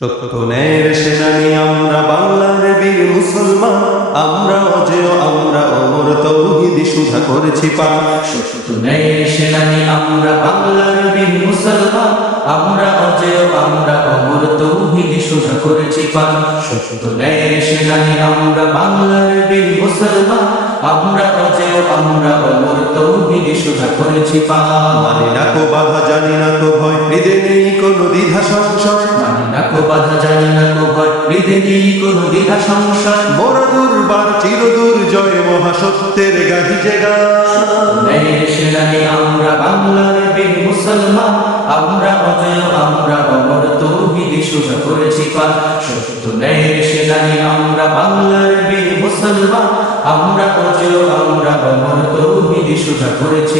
সত্য ন্যায়ের সেনানি, আমরা বাংলার বীর মুসলমান। আমরা অজেয়, আমরা অমর তৌহিদি সুধা করেছি পা সত্য ন্যায়ের সেনানি, আমরা বাংলার বীর মুসলমান। আমরা অজেয়, আমরা অমর তৌহিদি সোজা করেছি পান সত্য ন্যায়ের সেনানি, আমরা বাংলার বীর মুসলমান। আমরা অজেয়, আমরা অমর তৌহিদি সোজা করেছি পান মানি না কো বাধা, জানি না তো ভয় হৃদে নেই কোনো দ্বিধা সংশয়। কো বাধা জানি না কো ভয় হৃদে নেই কোনো দ্বিধা সংশয়। দুর্বার চির দুর্জয় মহাসত্যের গাহি জেগা। ন্যায়ের সেনানি আমরা বাংলার বীর মুসলমান। আমরা অজয় আমরা অমর তৌহিদি সোজা করেছি পান সত্য ন্যায়ের সেনানি আমরা বাংলার বীর মুসলমান। আমরা অজয় আমরা অমর তৌহিদি সোজা করেছি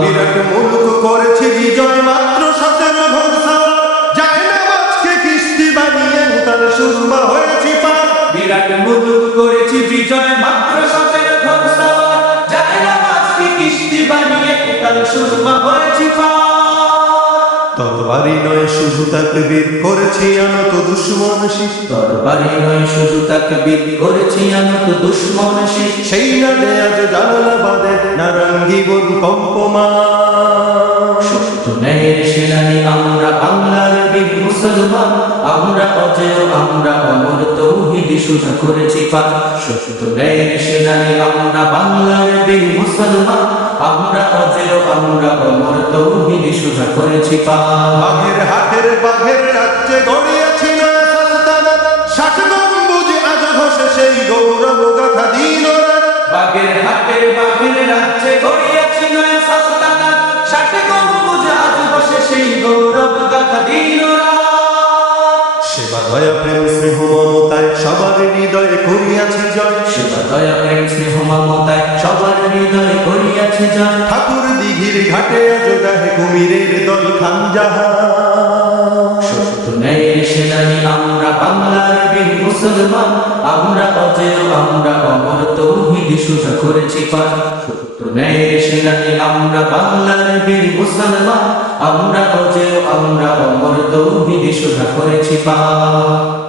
বিরাট মুলুক করেছে বিজয়। সুরমা হয়েছি তরবারি নয় শুধু তাকে বীর করেছি আনত দুশ্মন শিষ্ট তরবারি নয় শুধু তাকে বীর করেছি আমি তো দুশ্মন শিখ সেই নামে আজ জালালাবাদে নারাঙ্গি বন কম্পমা সত্য ন্যায়ের সেনানি আমরা বাংলার বীর মুসলমান আমরা অজয় আমরা অমর তৌহিদি সুজা করেছি পান সত্য ন্যায়ের সেনানি আমরা বাংলার বীর মুসলমান আমরা অজয় আমরা অমর তৌহিদি সুজা করেছি পান বাঘের হাটের বাঘের রাজ্যে গড়িয়াছি না সালতানাত ষাট গম্বুজ আজ ঘষে সেই গৌরব গাথা দিন রাত। হাটের বাগের রাজ্যে গড়িয়াছি নয় সালতানাত ষাট গম্বুজ আজ বসে সেই গৌরব গাথা দিন সেবা দয়া প্রেম স্নেহ মমতায় সবার হৃদয়ে করিয়াছি জয়। সেবা দয়া প্রেম স্নেহ মমতায় সবার হৃদয় করিয়াছে ঠাকুর দিঘির ঘাটে আজ গাহে কুমিরের দল সত্য সেনানি আমরা বাংলার বীর মুসলমান। আমরা অজেয় আমরা অমর তৌহিদি সুজা করেছি পান সত্য ন্যায়ের সেনানি আমরা বাংলার বীর মুসলমান। আমরা অজেয় আমরা অমর তৌহিদি সুজা করেছি পান